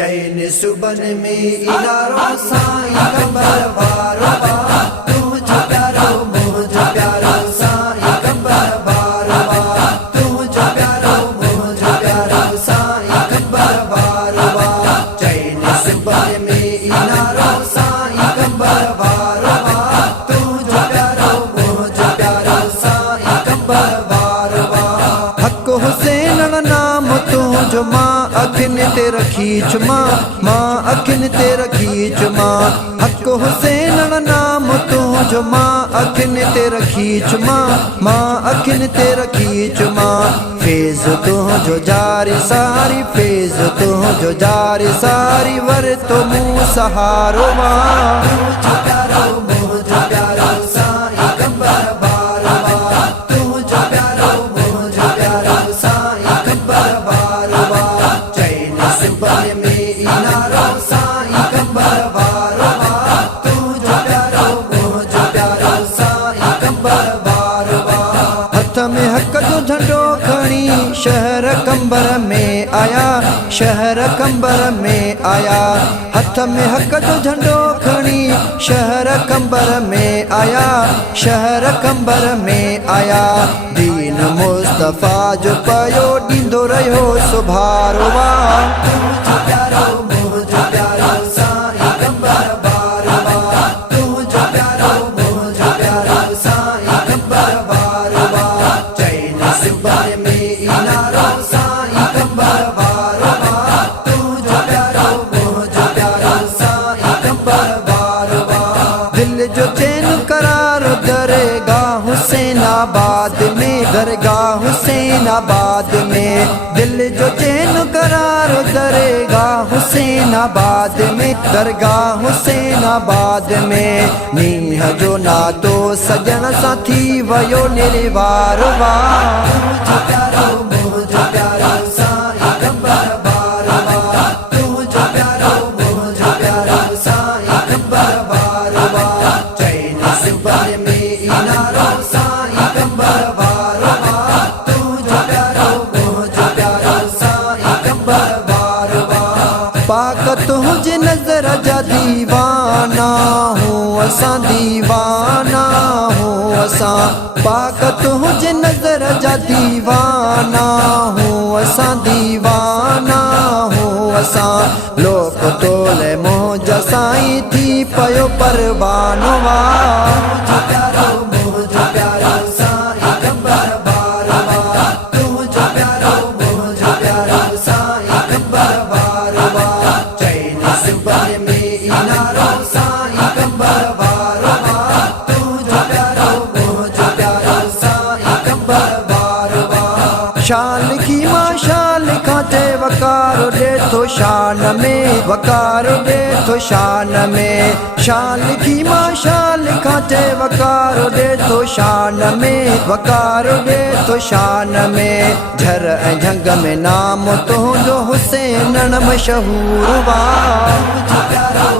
चैन सुबन में इनारो साईं कंबर बारो बार तुझ प्यारो मुझ प्यारो साईं कंबर बारो बार तुझ प्यारो मुझ प्यारो साईं कंबर बारो बार चैन सुबन में इनारो साईं कंबर बारो बार तुझ प्यारो मुझ प्यारो साईं कंबर बारो बार हक हुसैन नाम तुझ मां अखिन ते रखीच मां अखिन ते रखीच मां हक हुसैन नाम तुझ मां अखिन ते रखीच मां अखिन ते रखीच मां फेज़ तुझो जारी सारी फेज़ तुझो जारी सारी वर तो मुँह सहारो मां तुझ प्यारो मुझ प्यारो साईं कंबर बारो बार तुझ प्यारो मुझ प्यारो साईं कंबर बारो बार चैन सुबन में इनारो साईं कंबर बारो बार तुझ प्यारो मुझ प्यारो साईं कंबर बारो बार हथ में हक जो झंडो खणी शहर कंबर में आया शहर कंबर में आया हथ में हक जो झंडो खणी शहर कंबर में आया शहर कंबर में आया दीन मुस्तफा जो पयो ॾींदो रहियो सुभारो तुझ प्यारो मुझ प्यारो साईं कंबर बारो बार तुझ प्यारो मुझ प्यारो साईं कंबर बारो बार चैन सुबन में इनारो साईं कंबर बारो बार तुझ प्यारो मुझ प्यारो साईं कंबर बारो बार दिल जो चैन करार दरगाह हुसैनाबाद में दरगाह हुसैनाबाद में दिल जो चैन करार दरगाह हुसैनाबाद में दरगाह हुसैनाबाद में नीह जो नातो सजन साथी वयो निर्वार तुझ प्यारो मुझ प्यारो साईं कंबर बारो बार तुझ प्यारो मुझ प्यारो साईं कंबर बारो बार चैन सुबन में इनारो साईं कंबर बारो बार तुझ प्यारो मुझ प्यारो साईं कंबर बारो बार पाक तुझ नजर जा दीवाना हूँ असां दीवाना हूँ असां पाक तुझ नजर जा दीवाना हूँ असां दीवाना हूँ असां लोक तोले मोज साईं थी पयो परवानो तुझ प्यारो मुझ प्यारो साईं कंबर बारो बार तुझ प्यारो मुझ प्यारो साईं कंबर बारो बार चैन सुबन में इनारो साईं कंबर बारो बार तुझ प्यारो मुझ प्यारो साईं कंबर बारो बार शान की मां शान खाते वकारो दे तो शान में वकारो दे तो शान में शान की मां शान खाते वकारो दे तो शान में वकारो दे तो शान में झर ऐं झंग में नाम तुंहिंजो हुसैन मशहूर तुझ प्यारो